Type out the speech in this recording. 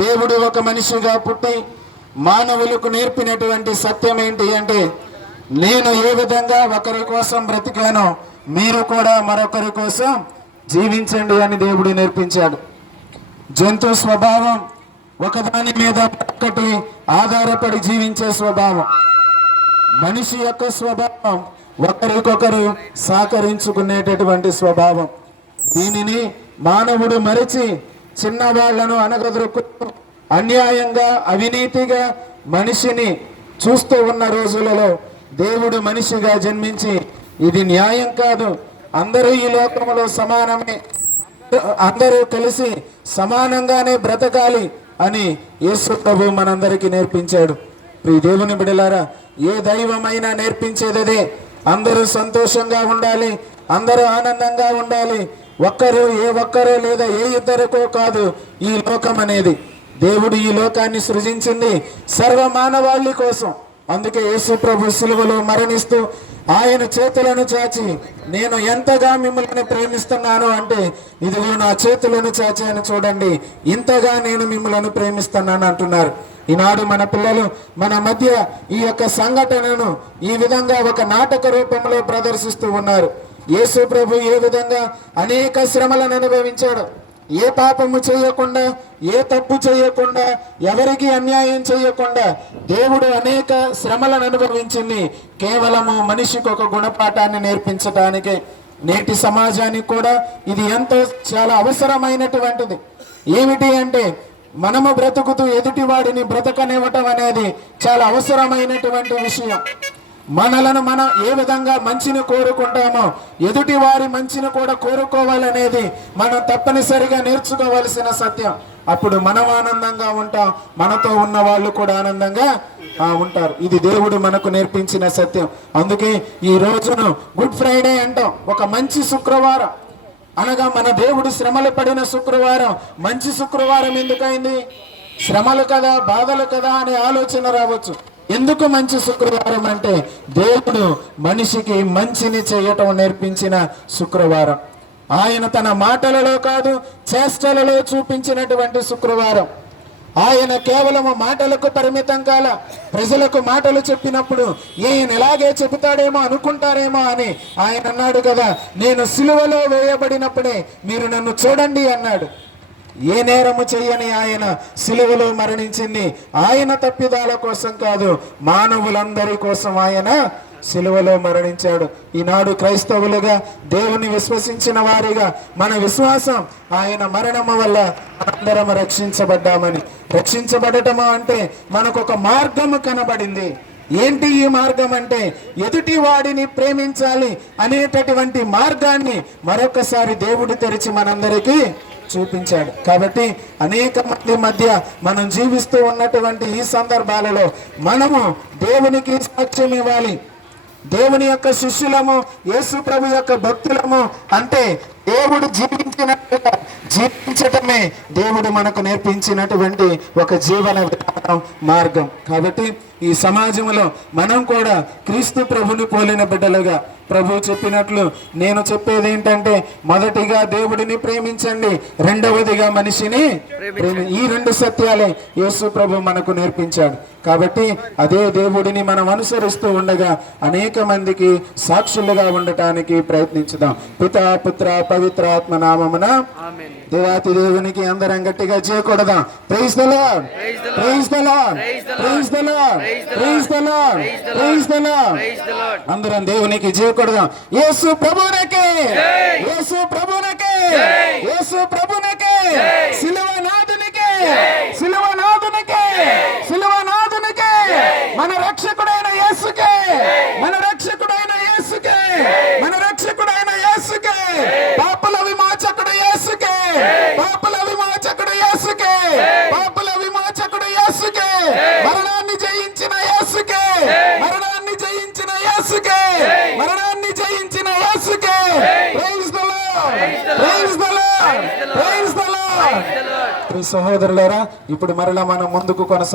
దేవుడు ఒక మనిషిగా పుట్టి మానవులకు నేర్పినటువంటి సత్యం ఏంటి అంటే, నేను ఏ విధంగా ఒకరి కోసం బ్రతికానో మీరు కూడా మరొకరి కోసం జీవించండి అని దేవుడు నేర్పించాడు. జంతు స్వభావం ఒకదాని మీద ఒక్కటి ఆధారపడి జీవించే స్వభావం. మనిషి యొక్క స్వభావం ఒకరికొకరు సహకరించుకునేటటువంటి స్వభావం. దీనిని మానవుడు మరిచి చిన్నవాళ్లను అనగదొరుకుతూ అన్యాయంగా అవినీతిగా మనిషిని చూస్తూ ఉన్న రోజులలో దేవుడు మనిషిగా జన్మించి ఇది న్యాయం కాదు, అందరూ ఈ లోకంలో సమానమే, అందరూ కలిసి సమానంగానే బ్రతకాలి అని యేసు ప్రభు మనందరికీ నేర్పించాడు. ప్రియ దేవుని బిడ్డలారా, ఏ దైవమైనా నేర్పించేదే అందరూ సంతోషంగా ఉండాలి, అందరూ ఆనందంగా ఉండాలి. ఒక్కరు లేదా ఏ ఇద్దరికో కాదు ఈ లోకం అనేది. దేవుడు ఈ లోకాన్ని సృజించింది సర్వ మానవాళి కోసం. అందుకే యేసు ప్రభు సిలువలో మరణిస్తూ ఆయన చేతులను చాచి నేను ఎంతగా మిమ్మల్ని ప్రేమిస్తున్నాను అంటే, ఇదిగో నా చేతులను చాచాను చూడండి, ఇంతగా నేను మిమ్మల్ని ప్రేమిస్తున్నాను అంటున్నారు. ఈనాడు మన పిల్లలు మన మధ్య ఈ యొక్క సంఘటనను ఈ విధంగా ఒక నాటక రూపంలో ప్రదర్శిస్తూ ఉన్నారు. యేసు ప్రభు ఏ విధంగా అనేక శ్రమలను అనుభవించాడు, ఏ పాపము చేయకుండా, ఏ తప్పు చేయకుండా, ఎవరికి అన్యాయం చేయకుండా దేవుడు అనేక శ్రమలను అనుభవించింది కేవలము మనిషికి ఒక గుణపాఠాన్ని నేర్పించటానికే. నేటి సమాజానికి కూడా ఇది ఎంతో చాలా అవసరమైనటువంటిది. ఏమిటి అంటే, మనము బ్రతుకుతూ ఎదుటివాడిని బ్రతకనివ్వటం అనేది చాలా అవసరమైనటువంటి విషయం. మనలను మనం ఏ విధంగా మంచిని కోరుకుంటామో ఎదుటి వారి మంచిని కూడా కోరుకోవాలనేది మనం తప్పనిసరిగా నేర్చుకోవలసిన సత్యం. అప్పుడు మనం ఆనందంగా ఉంటాం, మనతో ఉన్న వాళ్ళు కూడా ఆనందంగా ఉంటారు. ఇది దేవుడు మనకు నేర్పించిన సత్యం. అందుకే ఈ రోజును గుడ్ ఫ్రైడే అంటాం, ఒక మంచి శుక్రవారం. అనగా మన దేవుడు శ్రమలు పడిన శుక్రవారం. మంచి శుక్రవారం ఎందుకైంది? శ్రమలు కదా, బాధలు కదా అనే ఆలోచన రావచ్చు. ఎందుకు మంచి శుక్రవారం అంటే, దేవుడు మనిషికి మంచిని చేయటం నేర్పించిన శుక్రవారం. ఆయన తన మాటలలో కాదు చేష్టలలో చూపించినటువంటి శుక్రవారం. ఆయన కేవలం మాటలకు పరిమితం కాల. ప్రజలకు మాటలు చెప్పినప్పుడు ఈయన ఎలాగే చెబుతాడేమో అనుకుంటారేమో అని ఆయన అన్నాడు కదా, నేను సిలువలో వేయబడినప్పుడే మీరు నన్ను చూడండి అన్నాడు. ఏ నేరము చెయ్యని ఆయన సిలువలో మరణించింది ఆయన తప్పిదాల కోసం కాదు, మానవులందరి కోసం ఆయన సిలువలో మరణించాడు. ఈనాడు క్రైస్తవులుగా దేవుని విశ్వసించిన వారిగా మన విశ్వాసం ఆయన మరణము వల్ల అందరం రక్షించబడ్డామని. రక్షించబడటము అంటే మనకు ఒక మార్గము కనబడింది. ఏంటి ఈ మార్గం అంటే, ఎదుటి వాడిని ప్రేమించాలి అనేటటువంటి మార్గాన్ని మరొకసారి దేవుడు తెరిచి మనందరికీ చూపించాడు. కాబట్టి అనేక మంది మధ్య మనం జీవిస్తూ ఉన్నటువంటి ఈ సందర్భాలలో మనము దేవునికి సాక్ష్యం ఇవ్వాలి. దేవుని యొక్క శిష్యులము, యేసు ప్రభు యొక్క భక్తులము అంటే దేవుడు జీవించినట్టుగా జీవించటమే దేవుడు మనకు నేర్పించినటువంటి ఒక జీవన విధానం, మార్గం. కాబట్టి ఈ సమాజంలో మనం కూడా క్రీస్తు ప్రభుని పోలిన బిడ్డలుగా, ప్రభు చెప్పినట్లు నేను చెప్పేది ఏంటంటే, మొదటిగా దేవుడిని ప్రేమించండి, రెండవదిగా మనిషిని ఈ రెండు సత్యాలే యేసు ప్రభు మనకు నేర్పించాడు. కాబట్టి అదే దేవుడిని మనం అనుసరిస్తూ ఉండగా అనేక మందికి సాక్షులుగా ఉండటానికి ప్రయత్నించుదాం. పితా పుత్ర పవిత్రాత్మ నామమున దేవాతి దేవునికి అందరం గట్టిగా చేయకూడదాం. Praise the lord, praise the lord, praise the lord, praise the lord, praise the lord. అందరం దేవునికి చేయకూడదాం. యేసు ప్రభువునకే, యేసు ప్రభువునకే, యేసు ప్రభువునకే, సిలువ నాథునికే, సిలువ నాథునికే, సిలువ నాథునికే, మన రక్షకుడైన యేసుకే, మన రక్షకుడైన యేసుకే, మన రక్షకుడైన యేసుకే, పాపుల విమోచకుడు యేసుకే, పాపుల విమోచకుడు యేసుకే, పాపుల విమోచకుడు యేసుకే, మరణాన్ని జయించిన యేసుకే, మరణాన్ని జయించిన యేసుకే, మరణాన్ని జయించిన యేసుకే. Praise the lord, praise the lord, praise the lord. సహోదరులారా, ఇప్పుడు మరలా మనం ముందుకు కొనసాగుతాం.